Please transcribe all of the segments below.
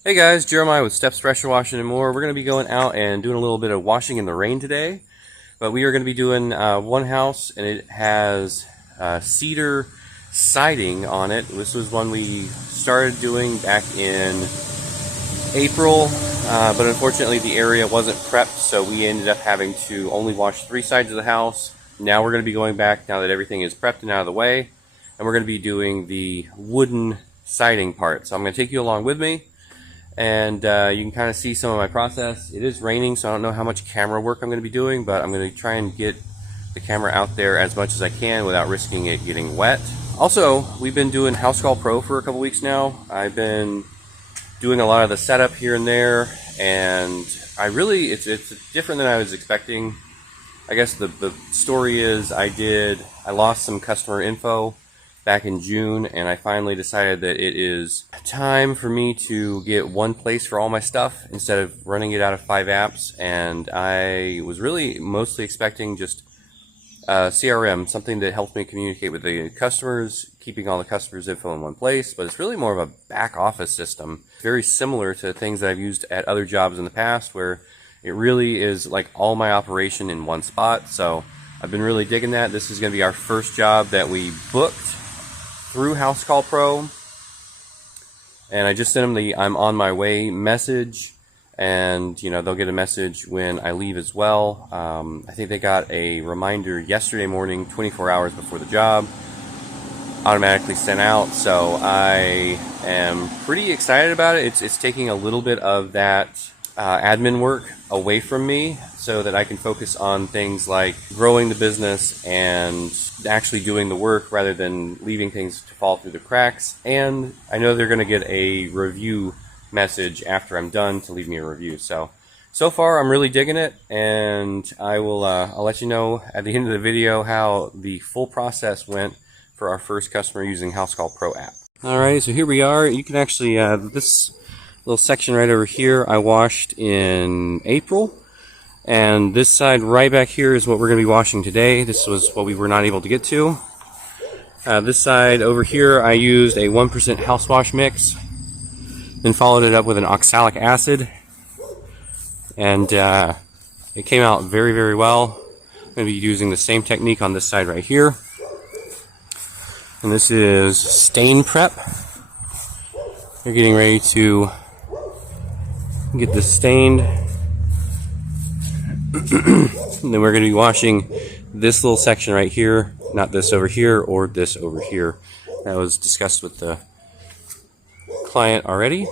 Hey guys, Jeremiah with Steps Pressure Washing and More. We're going to be going out and doing a little bit of washing in the rain today. But we are going to be doing one house, and it has cedar siding on it. This was one we started doing back in April, but unfortunately the area wasn't prepped, so we ended up having to only wash 3 sides of the house. Now we're going to be going back, now that everything is prepped and out of the way, and we're going to be doing the wooden siding part. So I'm going to take you along with me, and you can kind of see some of my process. It is raining, so I don't know how much camera work I'm going to be doing, but I'm going to try and get the camera out there as much as I can without risking it getting wet. Also, we've been doing Housecall Pro for a couple weeks now. I've been doing a lot of the setup here and there, and it's different than I was expecting. I guess the story is I lost some customer info back in June, and I finally decided that it is time for me to get one place for all my stuff instead of running it out of 5 apps. And I was really mostly expecting just CRM, something that helps me communicate with the customers, keeping all the customers' info in one place, but it's really more of a back office system. Very similar to things that I've used at other jobs in the past, where it really is like all my operation in one spot. So I've been really digging that. This is going to be our first job that we booked through Housecall Pro, and I just sent them the "I'm on my way" message, and they'll get a message when I leave as well. I think they got a reminder yesterday morning, 24 hours before the job, automatically sent out. So I am pretty excited about it. It's taking a little bit of that admin work away from me so that I can focus on things like growing the business and actually doing the work rather than leaving things to fall through the cracks. And I know they're going to get a review message after I'm done to leave me a review. So far I'm really digging it, and I'll let you know at the end of the video how the full process went for our first customer using Housecall Pro app. Alright, so here we are. You can actually this little section right over here I washed in April, and this side right back here is what we're going to be washing today. This was what we were not able to get to. This side over here I used a 1% house wash mix, then followed it up with an oxalic acid, and it came out very, very well. I'm going to be using the same technique on this side right here, and this is stain prep. They're getting ready to get this stained, and then we're going to be washing this little section right here, not this over here or this over here. That was discussed with the client already,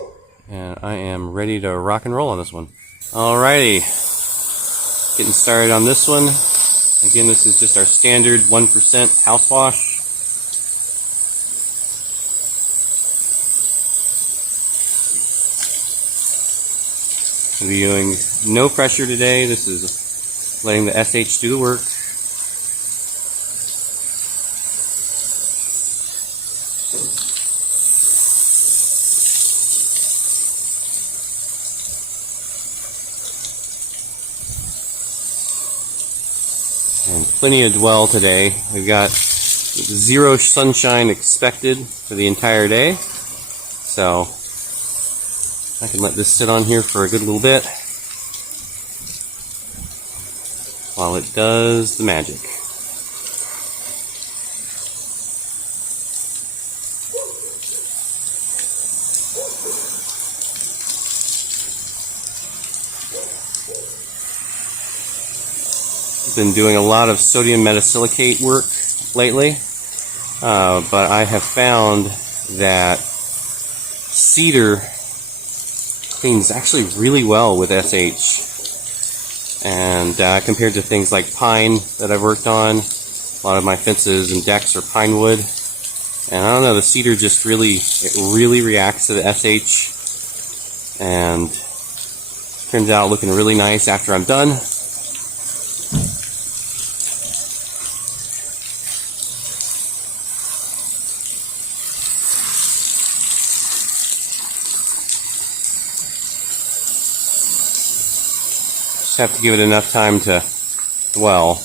and I am ready to rock and roll on this one. Alrighty, getting started on this one. Again, this is just our standard 1% house wash. We'll be doing no pressure today. This is letting the SH do the work. And plenty of dwell today. We've got 0 sunshine expected for the entire day, so I can let this sit on here for a good little bit while it does the magic. I've been doing a lot of sodium metasilicate work lately, but I have found that cedar cleans actually really well with SH, and compared to things like pine that I've worked on, a lot of my fences and decks are pine wood, and I don't know, the cedar just really reacts to the SH, and turns out looking really nice after I'm done. Have to give it enough time to dwell.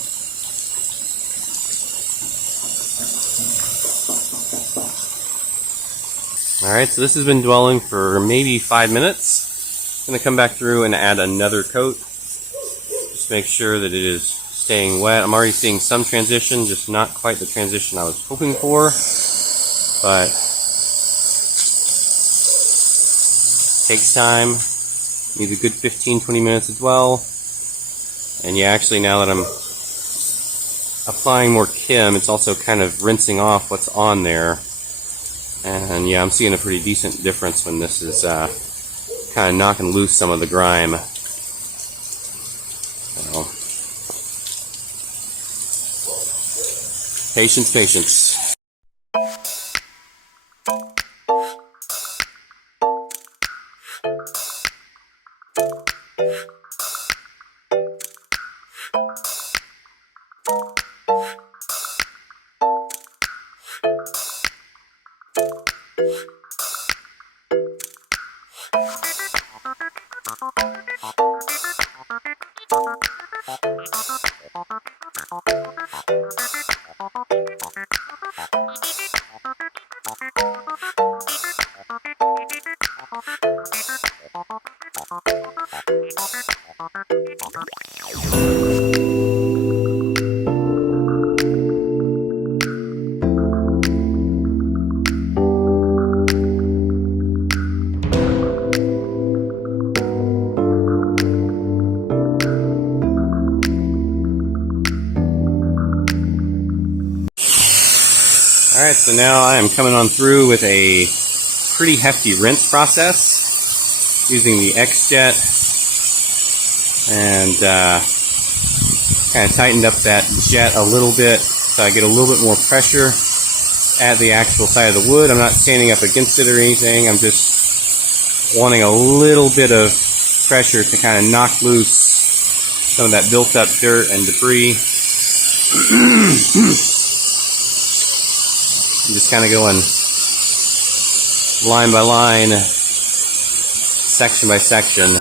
Alright, so this has been dwelling for maybe 5 minutes. I'm going to come back through and add another coat. Just make sure that it is staying wet. I'm already seeing some transition, just not quite the transition I was hoping for. But takes time. Needs a good 15-20 minutes as well. And yeah, actually now that I'm applying more chem, it's also kind of rinsing off what's on there. And yeah, I'm seeing a pretty decent difference when this is kind of knocking loose some of the grime. So, patience, patience. Alright, so now I am coming on through with a pretty hefty rinse process using the XJET, and kind of tightened up that jet a little bit so I get a little bit more pressure at the actual side of the wood. I'm not standing up against it or anything, I'm just wanting a little bit of pressure to kind of knock loose some of that built up dirt and debris. I'm just kind of going line by line, section by section.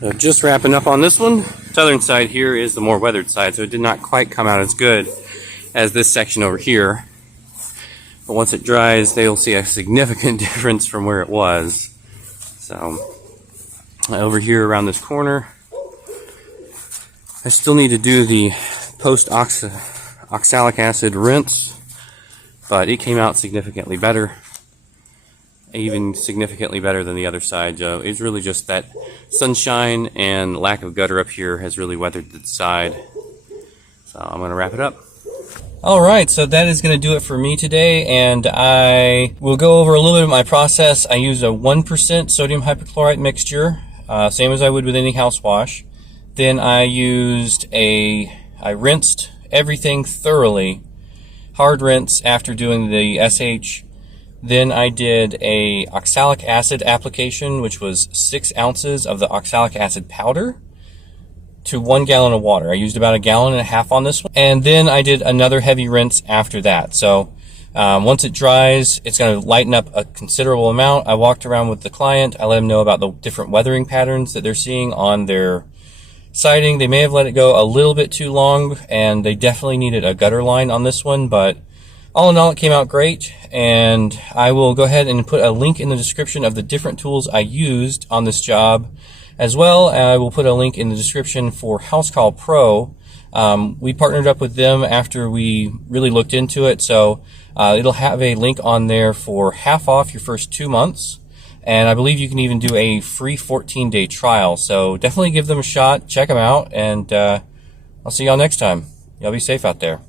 So just wrapping up on this one. Southern side here is the more weathered side, so it did not quite come out as good as this section over here. But once it dries, they'll see a significant difference from where it was. So over here around this corner, I still need to do the post-oxalic acid rinse, but it came out significantly better. Even significantly better than the other side. It's really just that sunshine and lack of gutter up here has really weathered the side. So I'm going to wrap it up. Alright, so that is going to do it for me today, and I will go over a little bit of my process. I use a 1% sodium hypochlorite mixture, same as I would with any house wash. Then I rinsed everything thoroughly, hard rinse after doing the SH Then I did a oxalic acid application, which was 6 ounces of the oxalic acid powder to 1 gallon of water. I used about 1.5 gallons on this one. And then I did another heavy rinse after that. So once it dries, it's going to lighten up a considerable amount. I walked around with the client. I let them know about the different weathering patterns that they're seeing on their siding. They may have let it go a little bit too long, and they definitely needed a gutter line on this one, but all in all, it came out great. And I will go ahead and put a link in the description of the different tools I used on this job. As well, I will put a link in the description for Housecall Pro. We partnered up with them after we really looked into it, so it'll have a link on there for half off your first 2 months, and I believe you can even do a free 14-day trial. So definitely give them a shot, check them out, and I'll see y'all next time. Y'all be safe out there.